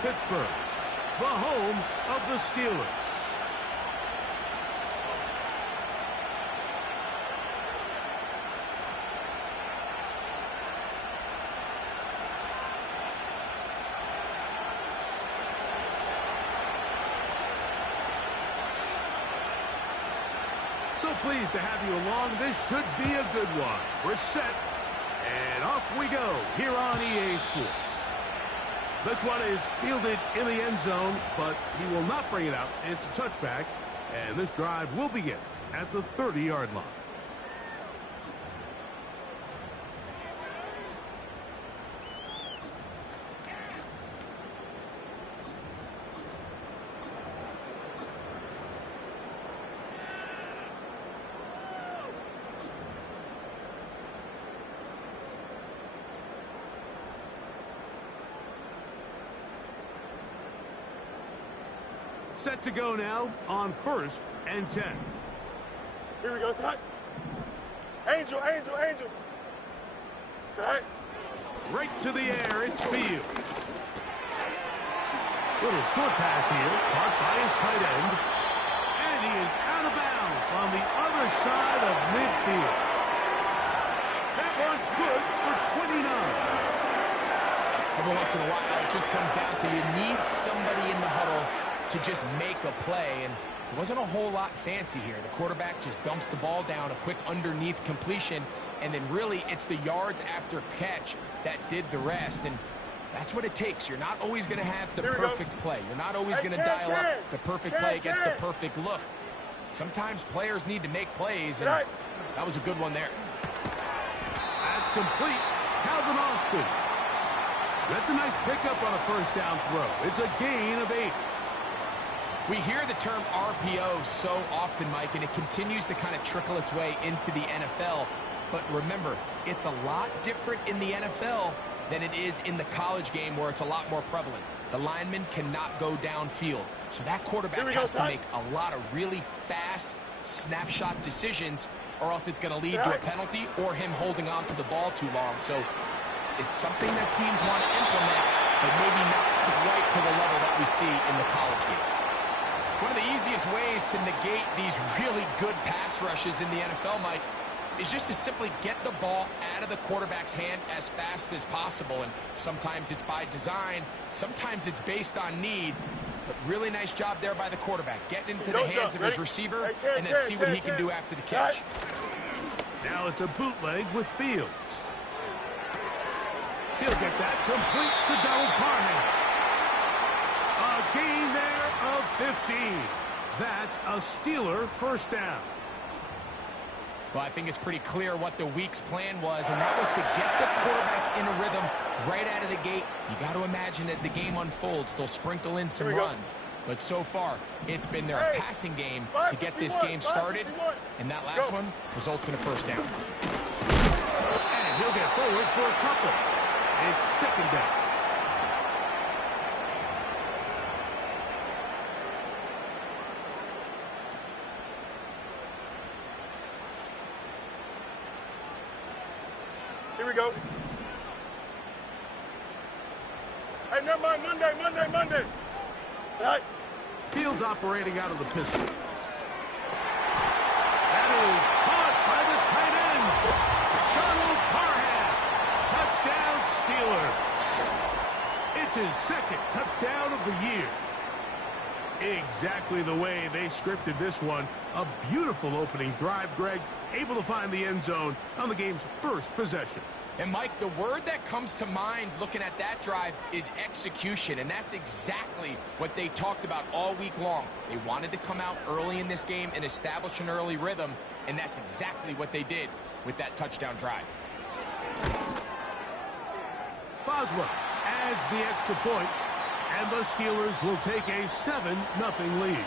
Pittsburgh, the home of the Steelers. So pleased to have you along. This should be a good one. We're set, and off we go here on EA Sports. This one is fielded in the end zone, but he will not bring it out. It's a touchback, and this drive will begin at the 30-yard line. Set to go now on 1st and 10. Here we go, Side. Angel, Angel, Angel. Side. Right to the air, it's Fields. Little short pass here, caught by his tight end. And he is out of bounds on the other side of midfield. That one good for 29. Every once in a while, it just comes down to you need somebody in the huddle to just make a play, and it wasn't a whole lot fancy here. The quarterback just dumps the ball down, a quick underneath completion, and then really it's the yards after catch that did the rest, and that's what it takes. You're not always going to have the perfect play. You're not always going to dial up the perfect play against the perfect look. Sometimes players need to make plays, and that was a good one there. That's complete. Calvin Austin. That's a nice pickup on a first down throw. It's a gain of 8. We hear the term RPO so often, Mike, and it continues to kind of trickle its way into the NFL. But remember, it's a lot different in the NFL than it is in the college game where it's a lot more prevalent. The lineman cannot go downfield. So that quarterback has to make a lot of really fast snapshot decisions, or else it's going to lead to a penalty or him holding on to the ball too long. So it's something that teams want to implement, but maybe not quite to the level that we see in the college game. One of the easiest ways to negate these really good pass rushes in the NFL, Mike, is just to simply get the ball out of the quarterback's hand as fast as possible. And sometimes it's by design, sometimes it's based on need. But really nice job there by the quarterback, getting into the hands of his receiver and then see what he can do after the catch. Now it's a bootleg with Fields. He'll get that complete to Donald Parham. A gain there of 15. That's a Steeler first down. Well, I think it's pretty clear what the Week's plan was, and that was to get the quarterback in a rhythm right out of the gate. You got to imagine as the game unfolds, they'll sprinkle in some runs. But so far, it's been their passing game to get this game started, and that last one results in a first down. And he'll get forward for a couple. It's second down. Here we go. Hey, never mind. Monday. Right. Fields operating out of the pistol. That is caught by the tight end. Donald Parham. Touchdown, Steelers. It's his second touchdown of the year. Exactly the way they scripted this one. A beautiful opening drive, Greg. Able to find the end zone on the game's first possession. And, Mike, the word that comes to mind looking at that drive is execution, and that's exactly what they talked about all week long. They wanted to come out early in this game and establish an early rhythm, and that's exactly what they did with that touchdown drive. Boswell adds the extra point, and the Steelers will take a 7-0 lead.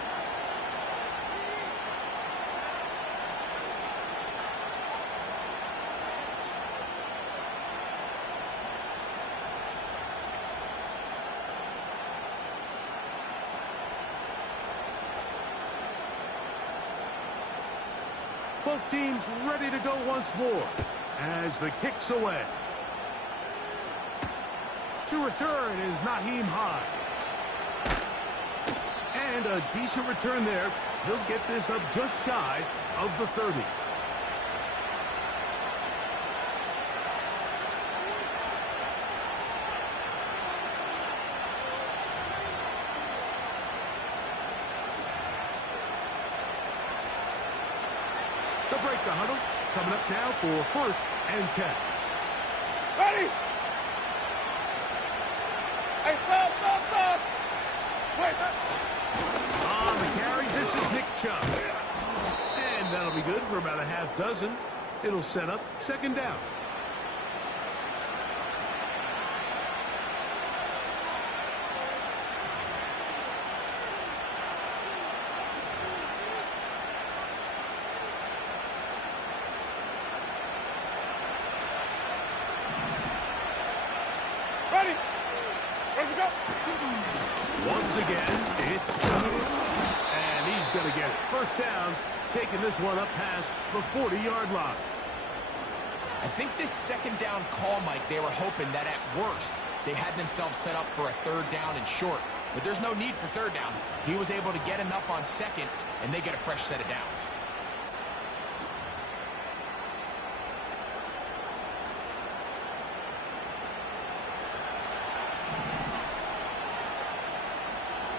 Both teams ready to go once more as the kick's away. To return is Naheem Hines. And a decent return there. He'll get this up just shy of the 30. They'll break the huddle. Coming up now for 1st and 10. Ready? Hey, stop. Wait, On the carry, this is Nick Chubb. And that'll be good for about a half dozen. It'll set up 2nd down. ready? Ready to go? Once again, it's Chubb. And he's going to get it. 1st down, taking this one up past the 40-yard line. I think this 2nd down call, Mike, they were hoping that at worst they had themselves set up for a 3rd down and short. But there's no need for 3rd down. He was able to get enough on 2nd, and they get a fresh set of downs.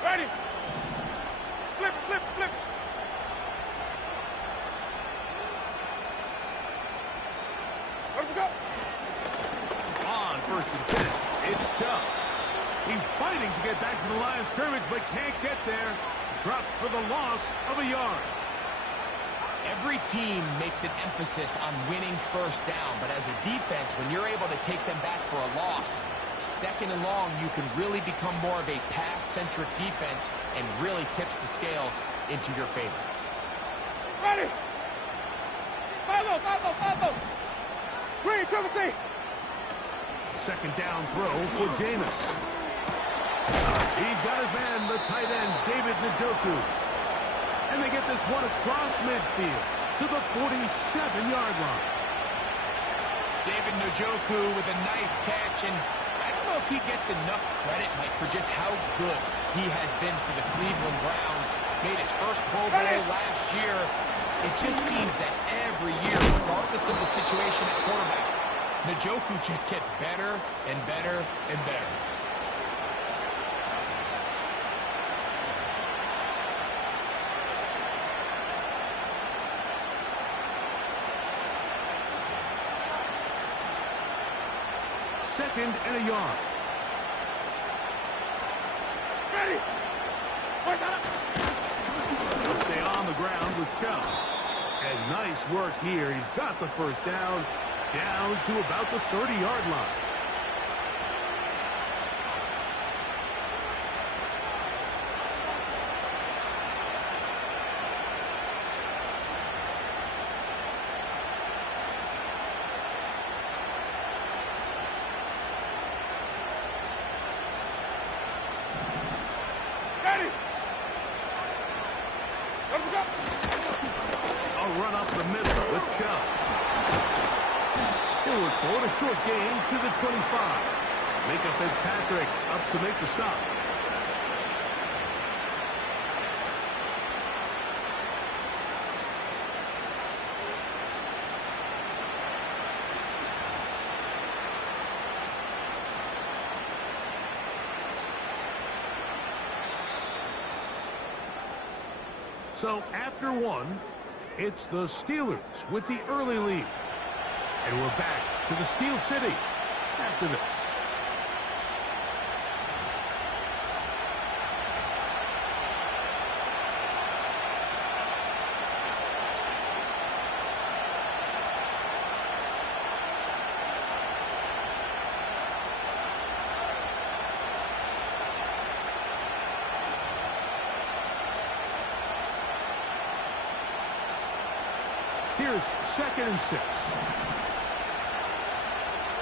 Ready? Flip. Ready to go? On 1st and 10, it's Chubb. He's fighting to get back to the line of scrimmage, but can't get there. Dropped for the loss of a yard. Every team makes an emphasis on winning 1st down, but as a defense, when you're able to take them back for a loss, 2nd and long, you can really become more of a pass-centric defense and really tips the scales into your favor. Ready? Follow. Green, Timothy. 2nd down throw for Jameis. He's got his man, the tight end, David Njoku. And they get this one across midfield to the 47-yard line. David Njoku with a nice catch, and I don't know if he gets enough credit, Mike, for just how good he has been for the Cleveland Browns. Made his first Pro Bowl last year. It just seems that every year, regardless of the situation at quarterback, Njoku just gets better and better and better. Second and a yard. Ready? He'll stay on the ground with Chubb. And nice work here. He's got the 1st down to about the 30-yard line. Ready? Ready to go? A run up the middle with Chubb. He'll look forward, a short gain to the 25. Micah Fitzpatrick up to make the stop. So after one, it's the Steelers with the early lead. And we're back to the Steel City after this. Here's 2nd and 6.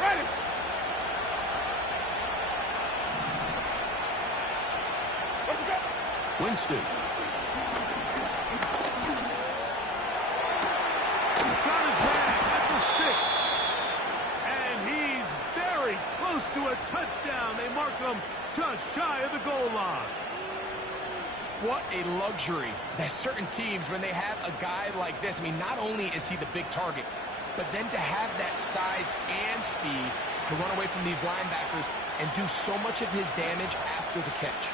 Ready? Ready to go? Winston. Got his man at the 6. And he's very close to a touchdown. They mark him just shy of the goal line. What a luxury. There's certain teams, when they have a guy like this, I mean, not only is he the big target, but then to have that size and speed to run away from these linebackers and do so much of his damage after the catch.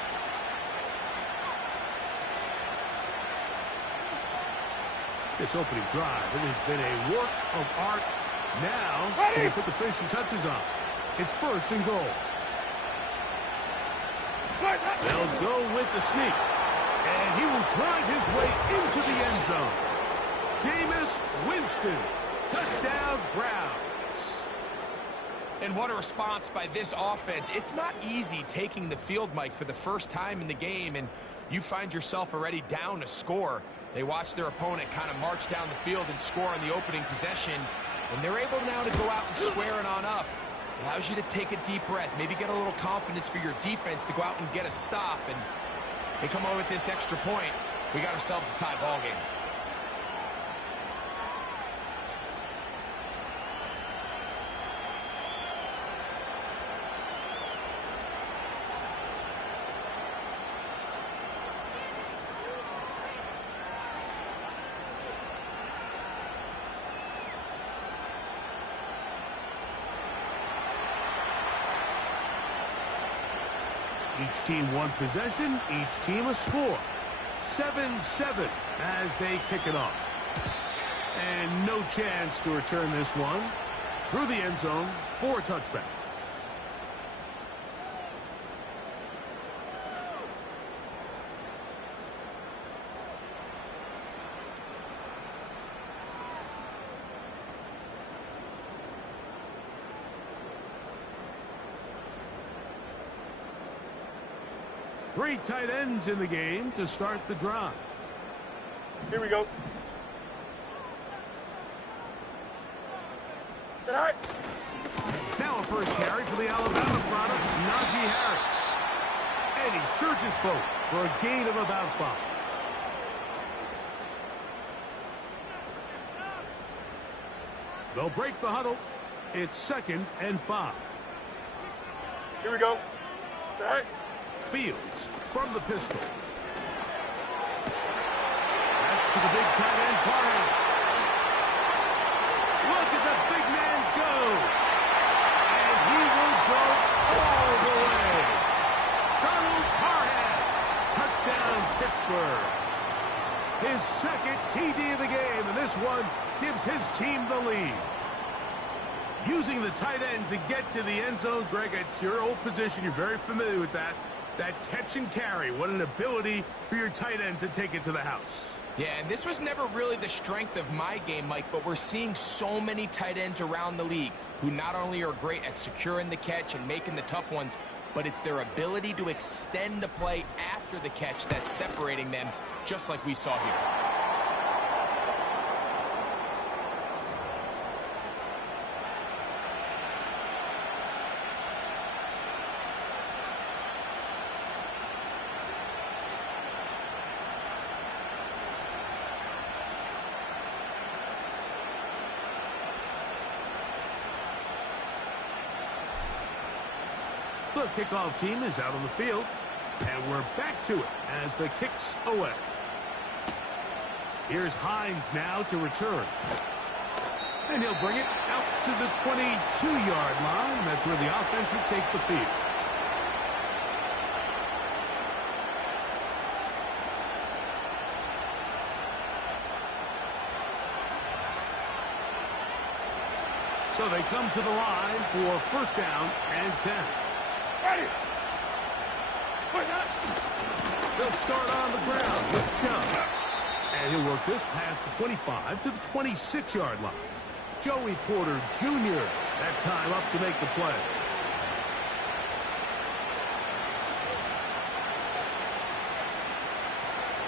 This opening drive, it has been a work of art. Now, they put the finishing touches on. It's 1st and goal. They'll go with the sneak. And he will drive his way into the end zone. Jameis Winston. Touchdown, Browns. And what a response by this offense. It's not easy taking the field, Mike, for the first time in the game, and you find yourself already down a score. They watch their opponent kind of march down the field and score on the opening possession, and they're able now to go out and square it on up. Allows you to take a deep breath, maybe get a little confidence for your defense to go out and get a stop, and they come away with this extra point. We got ourselves a tie ball game. Each team one possession, each team a score. 7-7 as they kick it off. And no chance to return this one. Through the end zone for a touchback. Three tight ends in the game to start the drive. Here we go. Set high. Now a first carry for the Alabama product, Najee Harris. And he surges forward for a gain of about 5. They'll break the huddle. It's 2nd and 5. Here we go. Set high. Fields from the pistol. That's to the big tight end, Parham. Look at the big man go. And he will go all the way. Donald Parham. Touchdown, Pittsburgh. His 2nd TD of the game, and this one gives his team the lead. Using the tight end to get to the end zone, Greg, it's your old position. You're very familiar with that. That catch and carry, what an ability for your tight end to take it to the house. Yeah, and this was never really the strength of my game, Mike, but we're seeing so many tight ends around the league who not only are great at securing the catch and making the tough ones, but it's their ability to extend the play after the catch that's separating them, just like we saw here. The kickoff team is out on the field, and we're back to it as the kick's away. Here's Hines now to return. And he'll bring it out to the 22-yard line. That's where the offense will take the field. So they come to the line for 1st down and 10. Ready. They'll start on the ground with Chubb. And he'll work this past the 25 to the 26-yard line. Joey Porter Jr. that time up to make the play.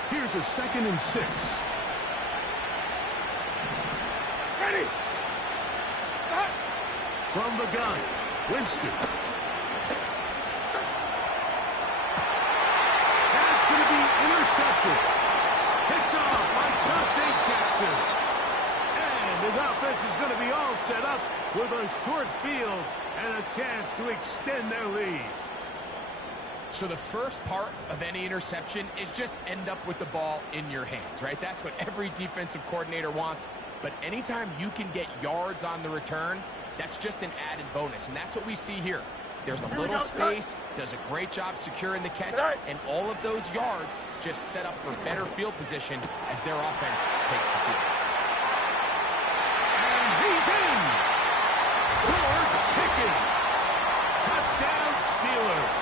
Here's a 2nd and 6. Ready. Stop. From the gun, Winston. That's going to be intercepted. Picked off by Dante Jackson. And his offense is going to be all set up with a short field and a chance to extend their lead. So the first part of any interception is just end up with the ball in your hands, right? That's what every defensive coordinator wants. But anytime you can get yards on the return, that's just an added bonus. And that's what we see here. There's a little space, does a great job securing the catch, and all of those yards just set up for better field position as their offense takes the field. And he's in! Forrest Pickens! Touchdown Steelers!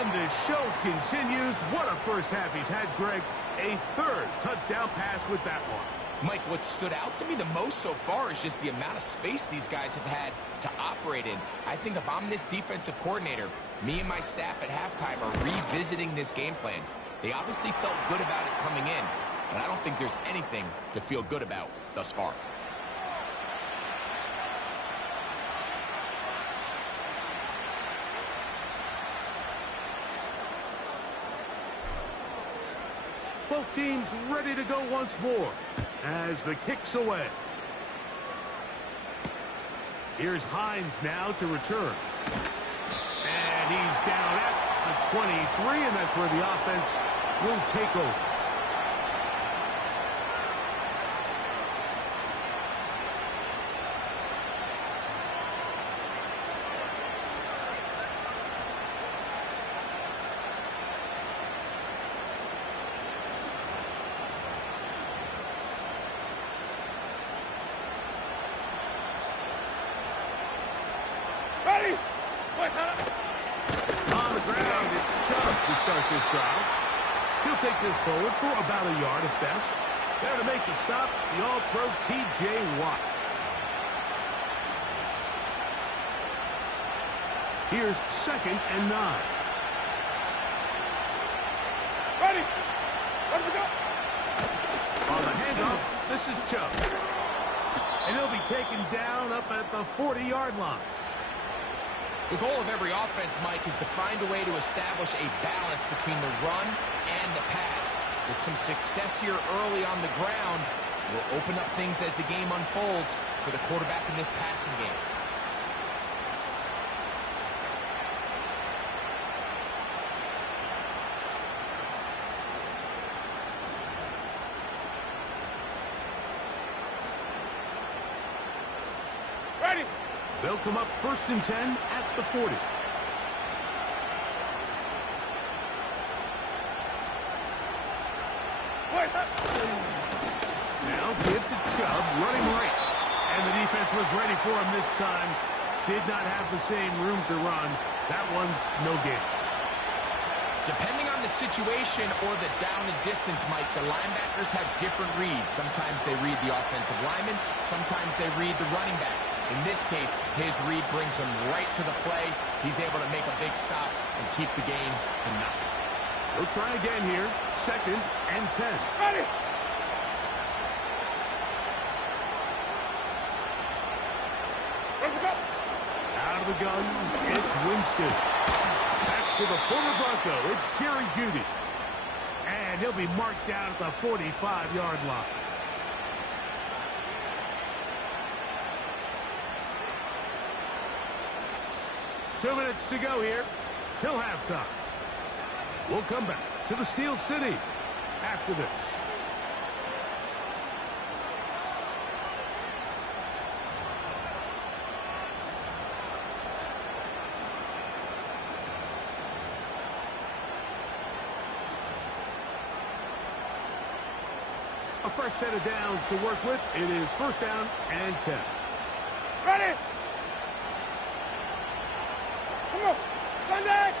And the show continues. What a first half he's had, Greg. A third touchdown pass with that one. Mike, what stood out to me the most so far is just the amount of space these guys have had to operate in. I think if I'm this defensive coordinator, me and my staff at halftime are revisiting this game plan. They obviously felt good about it coming in, but I don't think there's anything to feel good about thus far. Both teams ready to go once more as the kick's away. Here's Hines now to return. And he's down at the 23, and that's where the offense will take over. On the ground, it's Chubb to start this drive. He'll take this forward for about a yard at best. There to make the stop, the All-Pro T.J. Watt. Here's 2nd and 9. Ready? Let me go. On the handoff, this is Chubb. And he'll be taken down up at the 40-yard line. The goal of every offense, Mike, is to find a way to establish a balance between the run and the pass. With some success here early on the ground, will open up things as the game unfolds for the quarterback in this passing game. Ready? They'll come up 1st and 10 at the 40. Now give to Chubb, running right. And the defense was ready for him this time. Did not have the same room to run. That one's no gain. Depending on the situation or the down and distance, Mike, the linebackers have different reads. Sometimes they read the offensive lineman. Sometimes they read the running back. In this case, his read brings him right to the play. He's able to make a big stop and keep the game to nothing. We'll try again here. 2nd and 10. Ready? Let me go. Out of the gun, it's Winston. Back to the former Bronco, it's Jerry Jeudy. And he'll be marked down at the 45-yard line. Two minutes to go here till halftime. We'll come back to the Steel City after this. A fresh set of downs to work with. It is 1st down and 10. Ready? Come on. Sunday.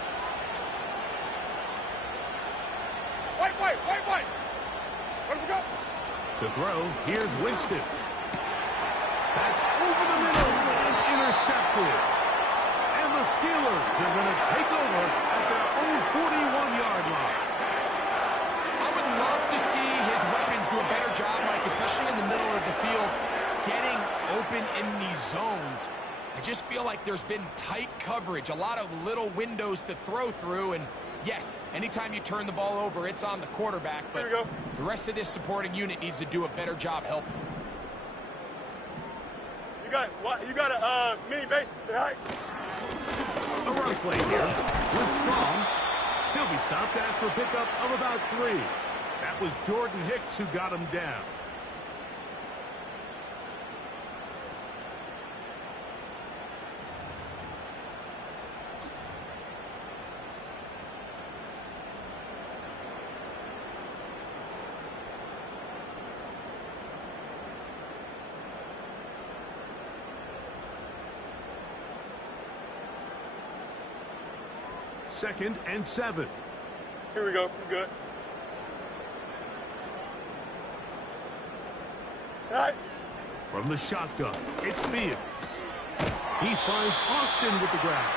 White. Let me go. To throw, here's Winston. That's over the middle and intercepted. And the Steelers are going to take over at their own 41-yard line. I would love to see his weapons do a better job, Mike, especially in the middle of the field, getting open in these zones. I just feel like there's been tight coverage, a lot of little windows to throw through, and yes, anytime you turn the ball over, it's on the quarterback, but the rest of this supporting unit needs to do a better job helping. You got a mini base, right? A run play here with Strong. He'll be stopped after a pickup of about 3. That was Jordan Hicks who got him down. Second and 7. Here we go. We're good. All right. From the shotgun, it's Fields. He finds Austin with the grab.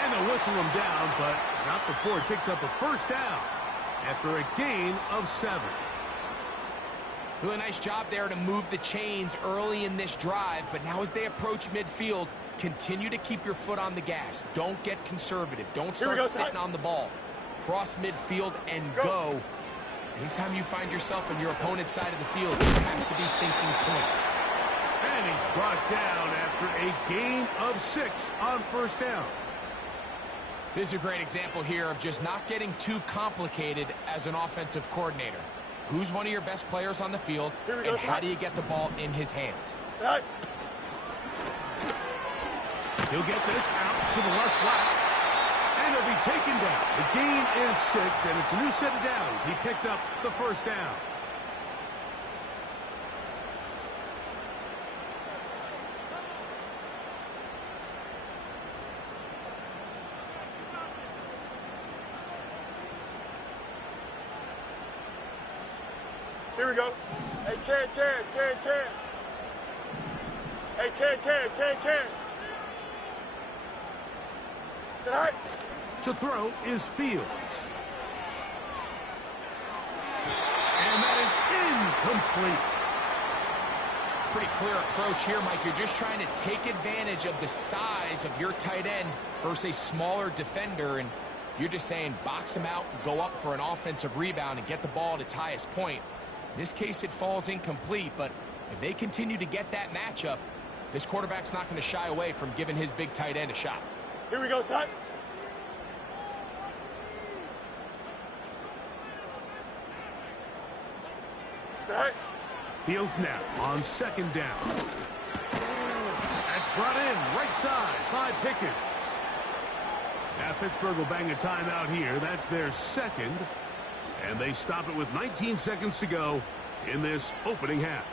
And they'll whistle him down, but not before he picks up a first down after a gain of 7. Really nice job there to move the chains early in this drive, but now as they approach midfield, continue to keep your foot on the gas. Don't get conservative. Don't start sitting on the ball. Cross midfield and go. Anytime you find yourself on your opponent's side of the field, you have to be thinking points. And he's brought down after a gain of 6 on first down. This is a great example here of just not getting too complicated as an offensive coordinator. Who's one of your best players on the field, and how do you get the ball in his hands? Right. He'll get this out to the left flat, and he'll be taken down. The gain is 6, and it's a new set of downs. He picked up the first down. Here we go. Hey, Ken. Hey, Ken. Is that all right? To throw is Fields. And that is incomplete. Pretty clear approach here, Mike. You're just trying to take advantage of the size of your tight end versus a smaller defender, and you're just saying box him out, go up for an offensive rebound, and get the ball at its highest point. In this case, it falls incomplete, but if they continue to get that matchup, this quarterback's not going to shy away from giving his big tight end a shot. Here we go, son. Is that right? Fields now on second down. That's brought in right side by Pickens. Now Pittsburgh will bang a timeout here. That's their second. And they stop it with 19 seconds to go in this opening half.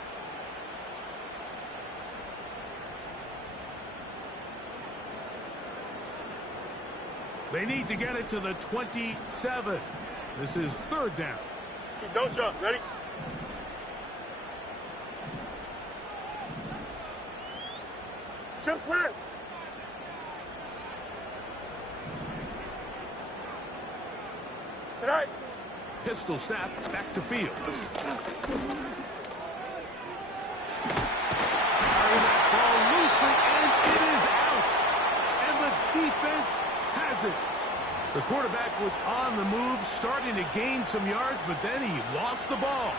They need to get it to the 27. This is third down. Don't jump. Ready? Jump slant. Tonight. Pistol snap back to Fields. Carry that ball loosely, and it is out. And the defense has it. The quarterback was on the move, starting to gain some yards, but then he lost the ball.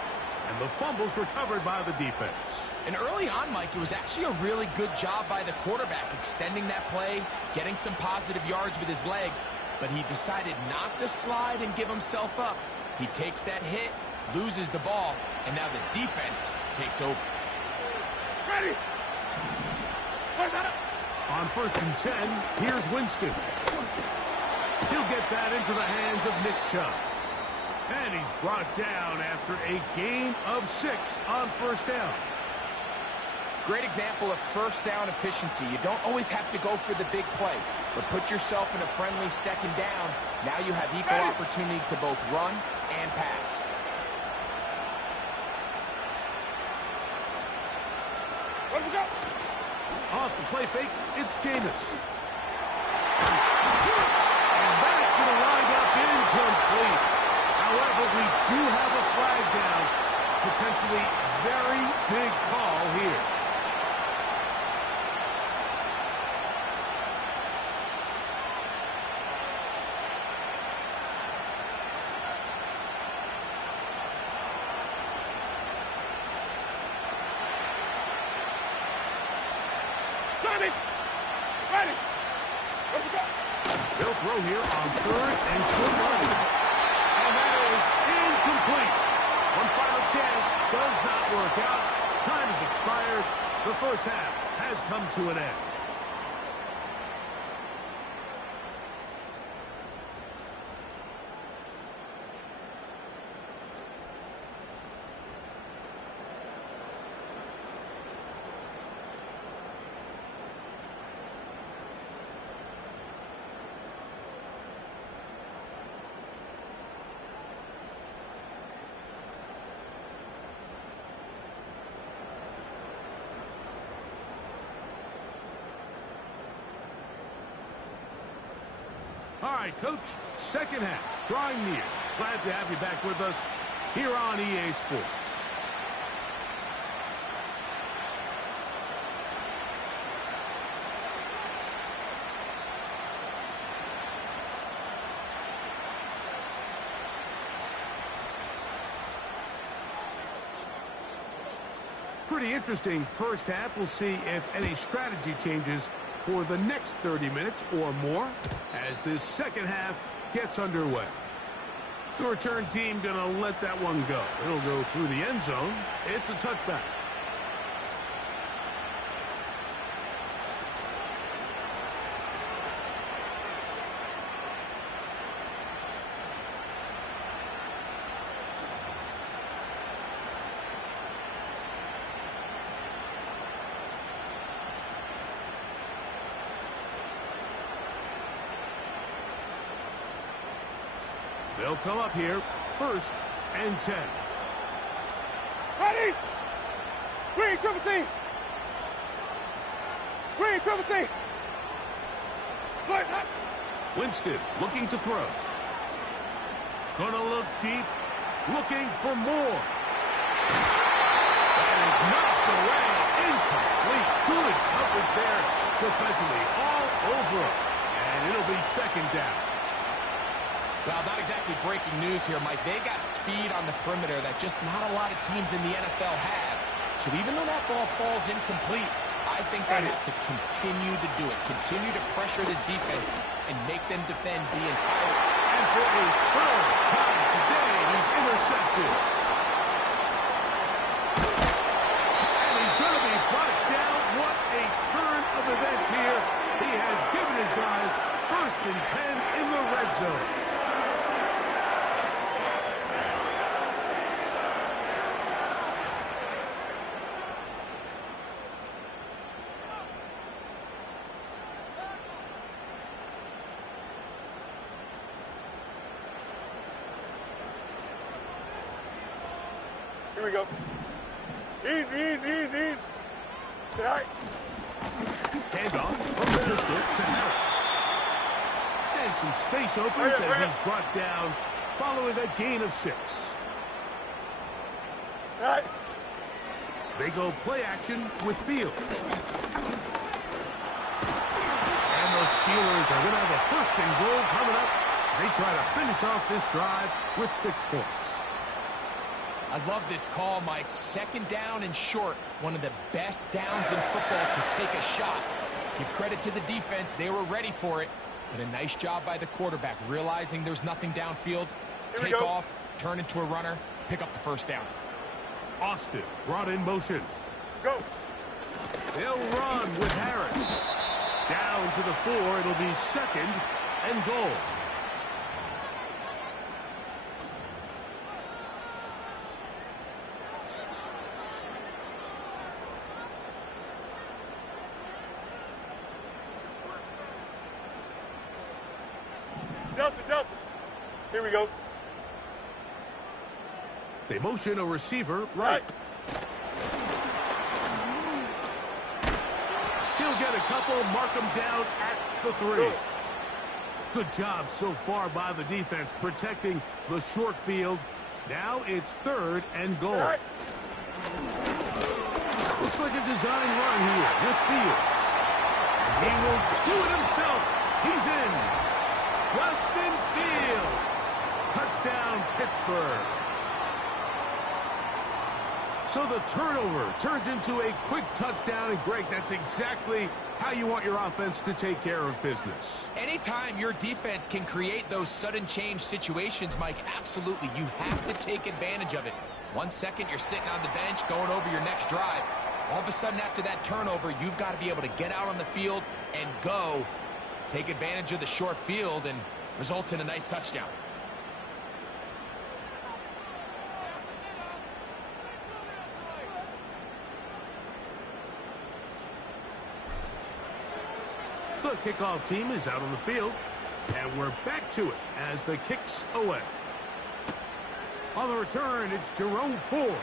And the fumble's recovered by the defense. And early on, Mike, it was actually a really good job by the quarterback, extending that play, getting some positive yards with his legs, but he decided not to slide and give himself up. He takes that hit, loses the ball, and now the defense takes over. Ready. On first and 10, here's Winston. He'll get that into the hands of Nick Chubb. And he's brought down after a gain of 6 on first down. Great example of first down efficiency. You don't always have to go for the big play, but put yourself in a friendly second down. Now you have equal opportunity to both run and pass. Where we go? Off the play fake, it's Jameis. And that's going to wind up incomplete. However, we do have a flag down. Potentially very big call here. Ready. Where we go? throw here on third and short line. And that is incomplete. One final chance does not work out. Time has expired. The first half has come to an end. All right, Coach, second half, drawing near. Glad to have you back with us here on EA Sports. Pretty interesting first half. We'll see if any strategy changes for the next 30 minutes or more as this second half gets underway. The return team going to let that one go. It'll go through the end zone. It's a touchback. They'll come up here, 1st and 10. Ready? Green, triple T. Green, triple T. Winston looking to throw. Gonna look deep, looking for more. That is knocked away, incomplete. Good coverage there defensively, all over him. And it'll be second down. Well, not exactly breaking news here, Mike. They got speed on the perimeter that just not a lot of teams in the NFL have. So even though that ball falls incomplete, I think they have to continue to do it. Continue to pressure this defense and make them defend the entire. And for a third time today, he's intercepted. And he's going to be brought down. What a turn of events here. He has given his guys 1st and 10 in the red zone. Here we go. Easy, easy, easy. All right. Handoff from the pistol to Harris. And some space opens as he's brought down following a gain of 6. All right. They go play action with Fields. And those Steelers are going to have a 1st and goal coming up. They try to finish off this drive with 6 points. I love this call, Mike. 2nd down and short. One of the best downs in football to take a shot. Give credit to the defense. They were ready for it. But a nice job by the quarterback, realizing there's nothing downfield. Take off, turn into a runner, pick up the 1st down. Austin brought in motion. Go. They'll run with Harris. Down to the 4. It'll be 2nd and goal. Delta. Here we go. They motion a receiver right. He'll get a couple, mark him down at the 3. Good job so far by the defense protecting the short field. Now it's 3rd and goal. Looks like a design run here with Fields. He will do it himself. He's in. Justin Fields. Touchdown, Pittsburgh. So the turnover turns into a quick touchdown, and Greg, that's exactly how you want your offense to take care of business. Anytime your defense can create those sudden change situations, Mike, absolutely, you have to take advantage of it. 1 second, you're sitting on the bench going over your next drive. All of a sudden, after that turnover, you've got to be able to get out on the field and go. Take advantage of the short field and results in a nice touchdown. The kickoff team is out on the field, and we're back to it as the kick's away. On the return, it's Jerome Ford.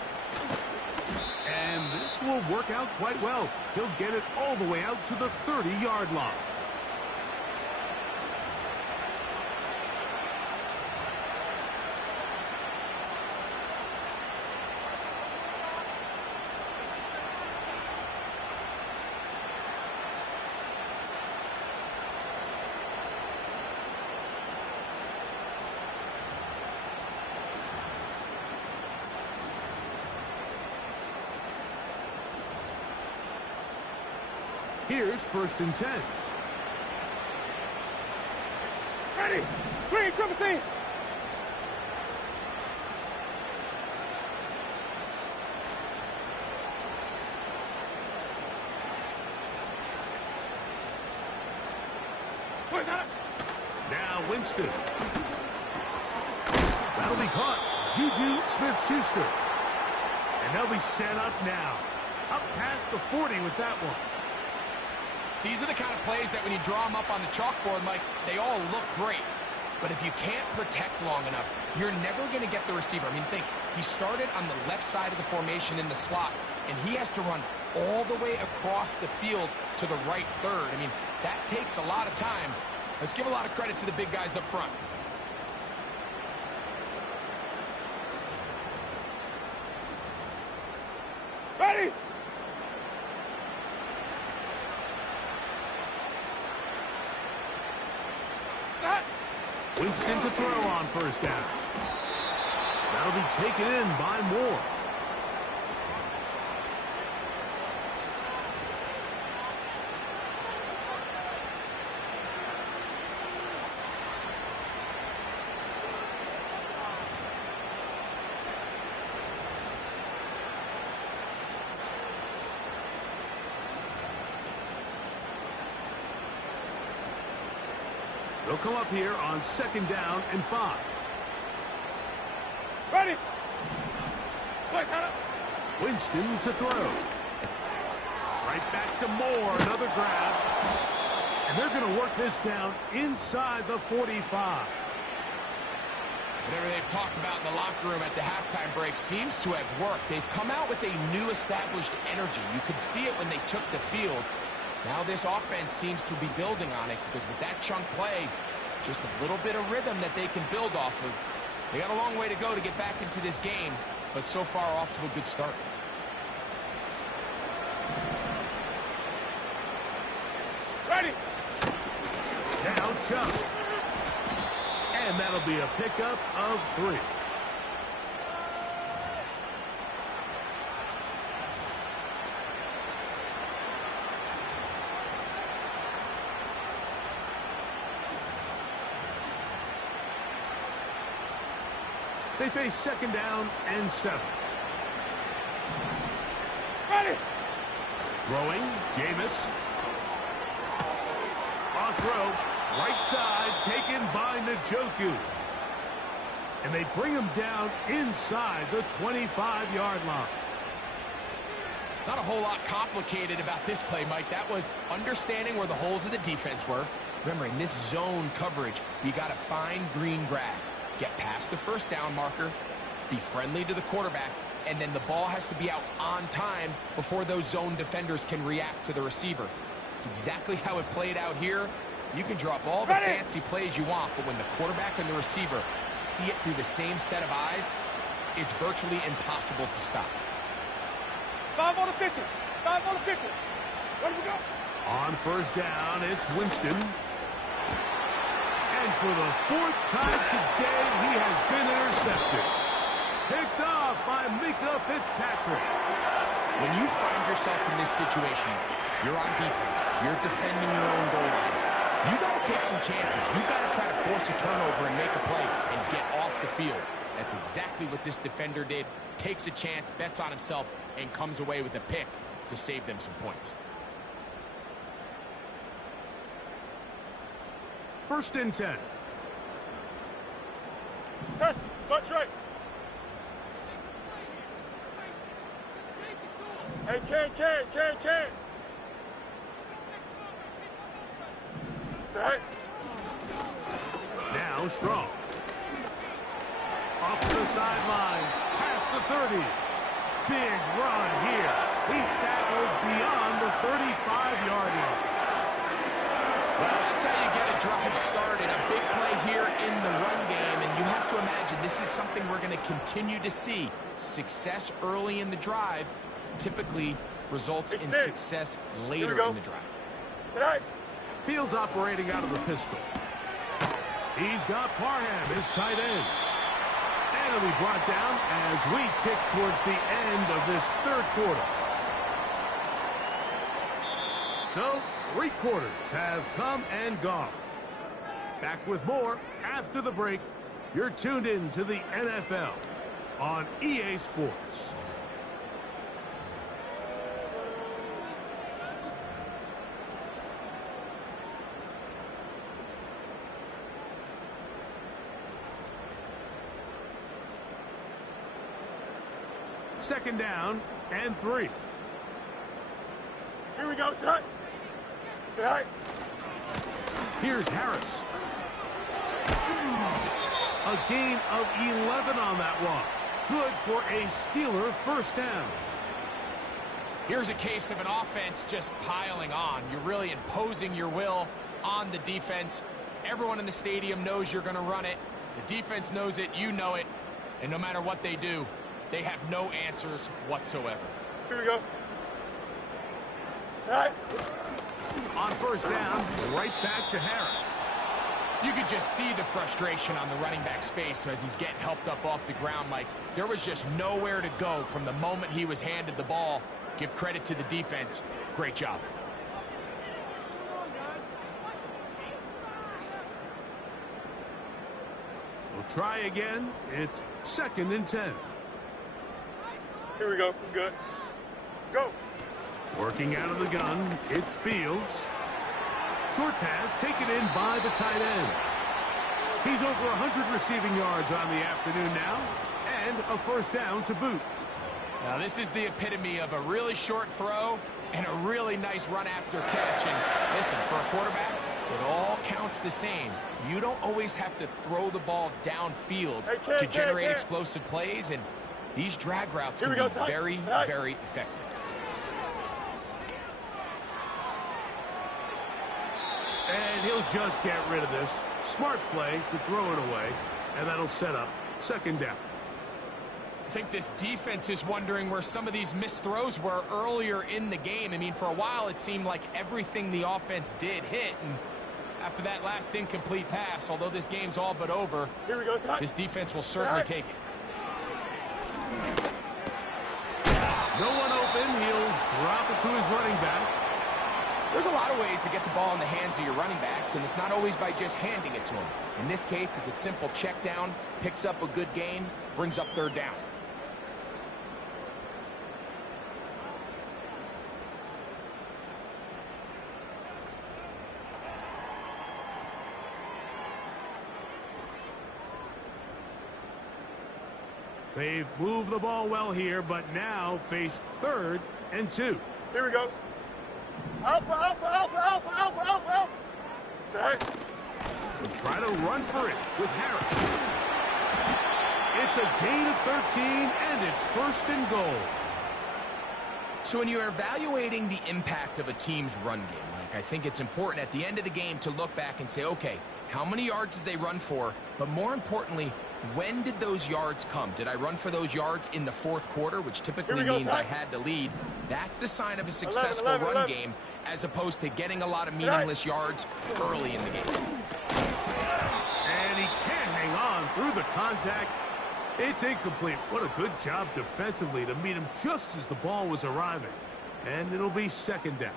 And this will work out quite well. He'll get it all the way out to the 30-yard line. Here's 1st and 10. Ready. Green, triple team. Now Winston. That'll be caught. Juju Smith-Schuster. And they'll be set up now. Up past the 40 with that one. These are the kind of plays that when you draw them up on the chalkboard, Mike, they all look great. But if you can't protect long enough, you're never going to get the receiver. I mean, think, he started on the left side of the formation in the slot, and he has to run all the way across the field to the right third. I mean, that takes a lot of time. Let's give a lot of credit to the big guys up front. Ready. Winston to throw on 1st down. That'll be taken in by Moore. They'll come up here on 2nd down and 5. Ready. Winston to throw. Right back to Moore, another grab. And they're going to work this down inside the 45. Whatever they've talked about in the locker room at the halftime break seems to have worked. They've come out with a new established energy. You could see it when they took the field. Now this offense seems to be building on it because with that chunk play, just a little bit of rhythm that they can build off of. They got a long way to go to get back into this game, but so far off to a good start. Ready. Now Chubb. And that'll be a pickup of 3. They face 2nd down and 7. Ready. Throwing, Jameis. On throw, right side, taken by Njoku. And they bring him down inside the 25-yard line. Not a whole lot complicated about this play, Mike. That was understanding where the holes of the defense were. Remember, in this zone coverage, you got to find green grass. Get past the 1st down marker, be friendly to the quarterback, and then the ball has to be out on time before those zone defenders can react to the receiver. It's exactly how it played out here. You can draw up all the fancy plays you want, but when the quarterback and the receiver see it through the same set of eyes, it's virtually impossible to stop. 5 on the 50. 5 on the 50. Where do we go? On 1st down, it's Winston. And for the 4th time today, he has been intercepted. Picked off. off by Mika Fitzpatrick. When you find yourself in this situation, you're on defense, you're defending your own goal line, you got to take some chances. You got to try to force a turnover and make a play and get off the field. That's exactly what this defender did. Takes a chance, bets on himself, and comes away with a pick to save them some points. 1st and 10. Test. Butt right. Hey, Ken. It's all right. Now Strong. Up the sideline, past the 30. Big run here. He's tackled beyond the 35-yard line. Well, that's how you get a drive started. A big play here in the run game, and you have to imagine this is something we're going to continue to see. Success early in the drive typically results in success later in the drive. Tonight. Fields operating out of the pistol. He's got Parham, his tight end. And he'll be brought down as we tick towards the end of this 3rd quarter. So, 3 quarters have come and gone. Back with more after the break. You're tuned in to the NFL on EA Sports. Second down and 3. Here we go, son. Good night. Here's Harris. A gain of 11 on that one. Good for a Steeler 1st down. Here's a case of an offense just piling on. You're really imposing your will on the defense. Everyone in the stadium knows you're going to run it. The defense knows it, you know it. And no matter what they do, they have no answers whatsoever. Here we go. All right. On 1st down, right back to Harris. You could just see the frustration on the running back's face as he's getting helped up off the ground, Mike. There was just nowhere to go from the moment he was handed the ball. Give credit to the defense. Great job. We'll try again. It's 2nd and 10. Here we go. Good. Go. Working out of the gun, it's Fields. Short pass taken in by the tight end. He's over 100 receiving yards on the afternoon now, and a 1st down to boot. Now this is the epitome of a really short throw and a really nice run after catch. And listen, for a quarterback, it all counts the same. You don't always have to throw the ball downfield to generate explosive plays, and these drag routes can be very, very effective. And he'll just get rid of this. Smart play to throw it away, and that'll set up 2nd down. I think this defense is wondering where some of these missed throws were earlier in the game. I mean, for a while it seemed like everything the offense did hit, and after that last incomplete pass, although this game's all but over, here we go, this defense will certainly take it. No one open. He'll drop it to his running back. There's a lot of ways to get the ball in the hands of your running backs, and it's not always by just handing it to them. In this case, it's a simple check down, picks up a good gain, brings up 3rd down. They've moved the ball well here, but now face 3rd and 2. Here we go. Alpha, alpha, alpha, alpha, alpha, alpha, alpha. It's all right. We'll try to run for it with Harris. It's a gain of 13, and it's 1st and goal. So when you're evaluating the impact of a team's run game, I think it's important at the end of the game to look back and say, okay, how many yards did they run for? But more importantly, when did those yards come? Did I run for those yards in the 4th quarter, which typically means I had the lead? That's the sign of a successful run game, as opposed to getting a lot of meaningless yards early in the game. And he can't hang on through the contact. It's incomplete. What a good job defensively to meet him just as the ball was arriving. And it'll be second down.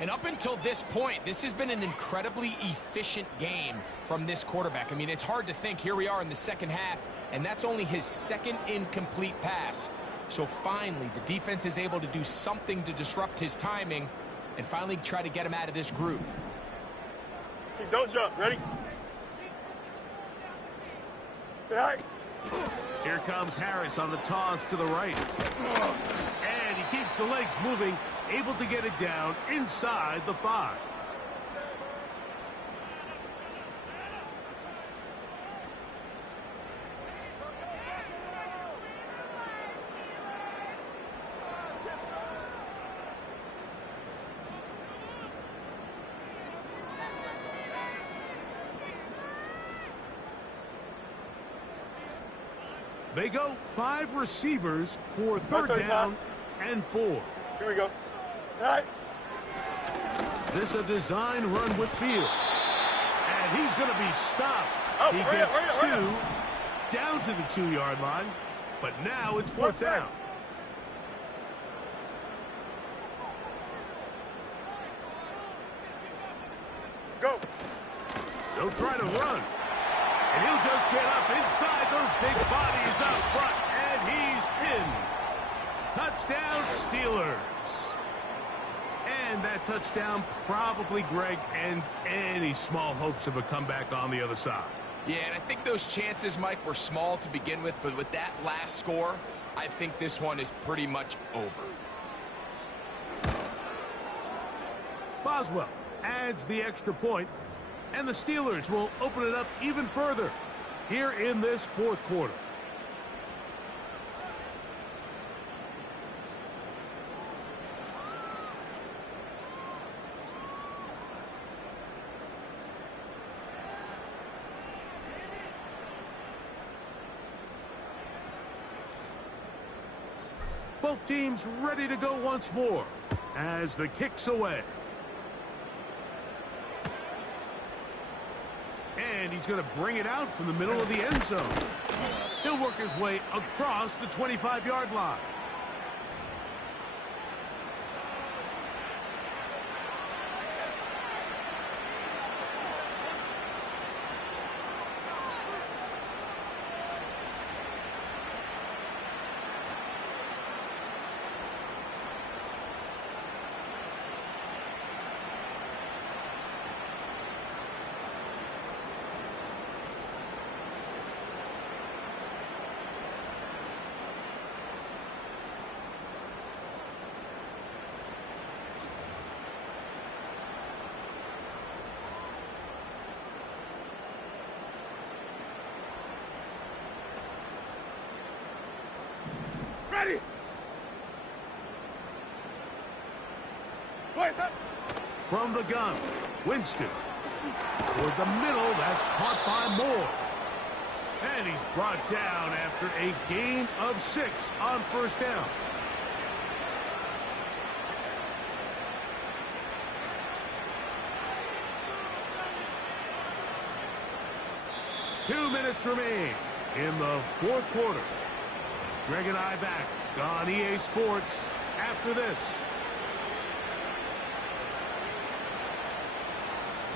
And up until this point, this has been an incredibly efficient game from this quarterback. I mean, it's hard to think. Here we are in the second half, and that's only his second incomplete pass. So finally, the defense is able to do something to disrupt his timing and finally try to get him out of this groove. Don't jump. Ready? Get high. Here comes Harris on the toss to the right. And he keeps the legs moving, able to get it down inside the 5. They go 5 receivers for third down and 4. Here we go. All right. This a design run with Fields. And he's going to be stopped. Oh, He gets 2 down to the 2-yard line. But now it's fourth down. Go. They'll try to run. And he'll just get up inside those big bodies up front. And he's in. Touchdown, Steelers. And that touchdown probably, Greg, ends any small hopes of a comeback on the other side. Yeah, and I think those chances, Mike, were small to begin with, but with that last score, I think this one is pretty much over. Boswell adds the extra point, and the Steelers will open it up even further here in this fourth quarter. Both teams ready to go once more as the kick's away. And he's going to bring it out from the middle of the end zone. He'll work his way across the 25-yard line. Ready. Wait, From the gun, Winston. Toward the middle, that's caught by Moore. And he's brought down after a gain of 6 on first down. Two minutes remain in the fourth quarter. Greg and I back on EA Sports after this.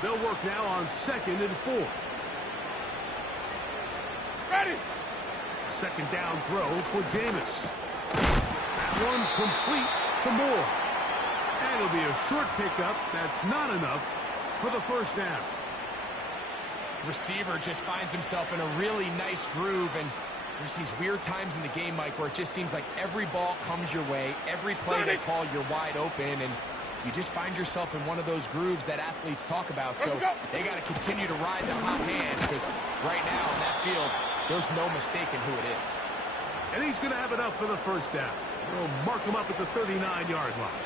They'll work now on 2nd and 4. ready. Second down throw for Jameis. That one complete to Moore. And it'll be a short pickup. That's not enough for the first down. Receiver just finds himself in a really nice groove, and there's these weird times in the game, Mike, where it just seems like every ball comes your way, every play they call, you're wide open, and you just find yourself in one of those grooves that athletes talk about. So they got to continue to ride the hot hand, because right now in that field, there's no mistaking who it is. And he's going to have enough for the first down. We'll mark him up at the 39-yard line.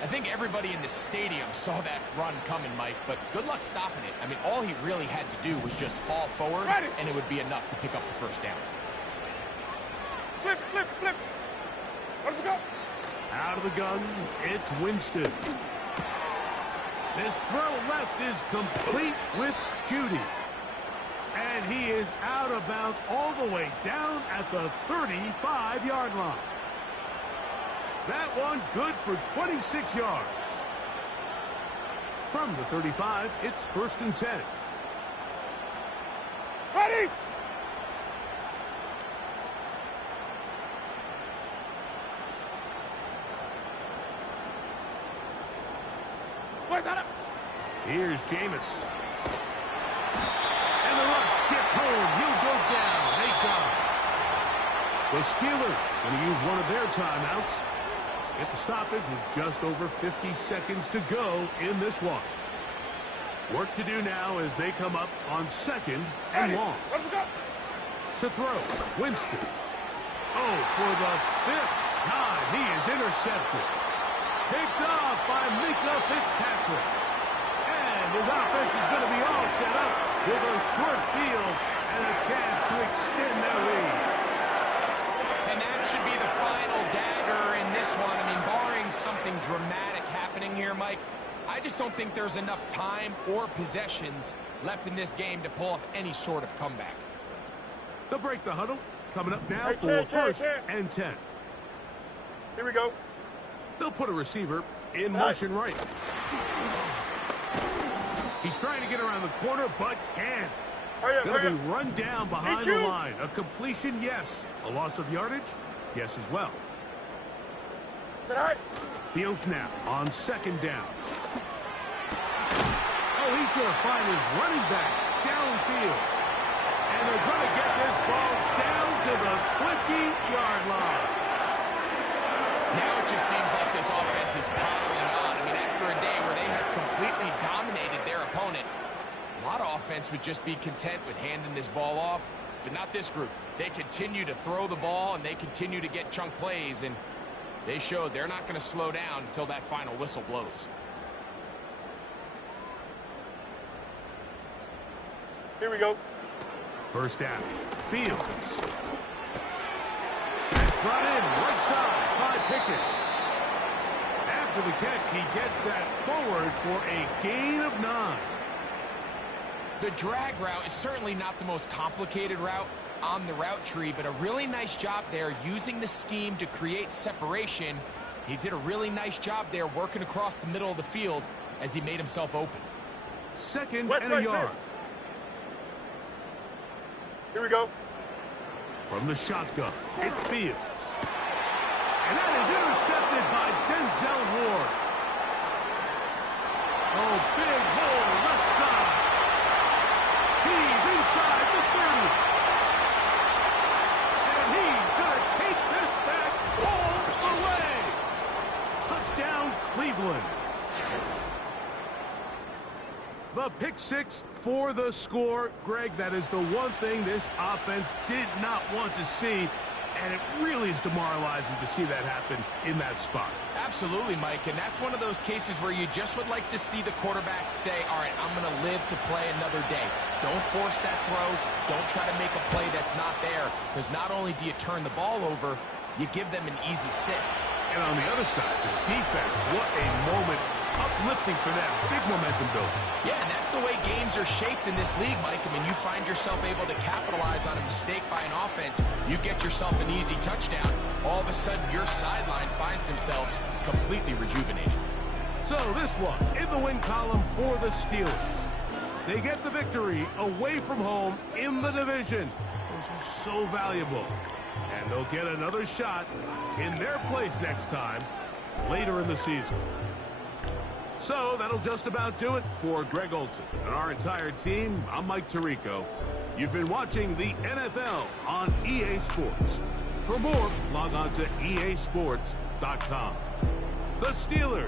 I think everybody in the stadium saw that run coming, Mike, but good luck stopping it. I mean, all he really had to do was just fall forward, and it would be enough to pick up the first down. Flip, flip, flip. Let him go. Out of the gun, it's Winston. This throw left is complete with Judy. And he is out of bounds all the way down at the 35-yard line. That one good for 26 yards. From the 35, it's 1st and 10. Ready? Wait, got it. Here's Jameis. And the rush gets home. He'll go down. They got him. The Steelers going to use one of their timeouts. Get the stoppage with just over 50 seconds to go in this one. Work to do now as they come up on 2nd and long. To throw, Winston. Oh, for the 5th time, he is intercepted. Picked off by Mika Fitzpatrick. And his offense is going to be all set up with a short field and a chance to extend their lead. And that should be the final dagger in this one. I mean, barring something dramatic happening here, Mike, I just don't think there's enough time or possessions left in this game to pull off any sort of comeback. They'll break the huddle. Coming up now for 1st and 10. Here we go. They'll put a receiver in motion right. He's trying to get around the corner, but can't. Going to be run down behind the line. A completion, yes. A loss of yardage, yes as well. Fields now on 2nd down. Oh, he's going to find his running back downfield. And they're going to get this ball down to the 20-yard line. Now it just seems like this offense is piling on. I mean, after a day where they have completely dominated their opponent, a lot of offense would just be content with handing this ball off, but not this group. They continue to throw the ball, and they continue to get chunk plays, and they showed they're not going to slow down until that final whistle blows. Here we go. 1st down. Fields. That's brought in right side by Pickens. After the catch, he gets that forward for a gain of 9. The drag route is certainly not the most complicated route on the route tree, but a really nice job there using the scheme to create separation. He did a really nice job there working across the middle of the field as he made himself open. 2nd and a yard. Here we go. From the shotgun, it's Fields. And that is intercepted by Denzel Ward. Oh, big hole left side. He's inside the 30. And he's going to take this back all the way. Touchdown, Cleveland. The pick 6 for the score. Greg, that is the one thing this offense did not want to see, and it really is demoralizing to see that happen in that spot. Absolutely, Mike, and that's one of those cases where you just would like to see the quarterback say, all right, I'm going to live to play another day. Don't force that throw. Don't try to make a play that's not there, because not only do you turn the ball over, you give them an easy 6. And on the other side, the defense, what a moment. Uplifting for them. Big momentum building. Yeah, and that's the way games are shaped in this league, Mike. I mean, you find yourself able to capitalize on a mistake by an offense. You get yourself an easy touchdown. All of a sudden, your sideline finds themselves completely rejuvenated. So this one in the win column for the Steelers. They get the victory away from home in the division. Those are so valuable. And they'll get another shot in their place next time later in the season. So that'll just about do it for Greg Olson and our entire team. I'm Mike Tirico. You've been watching the NFL on EA Sports. For more, log on to easports.com. The Steelers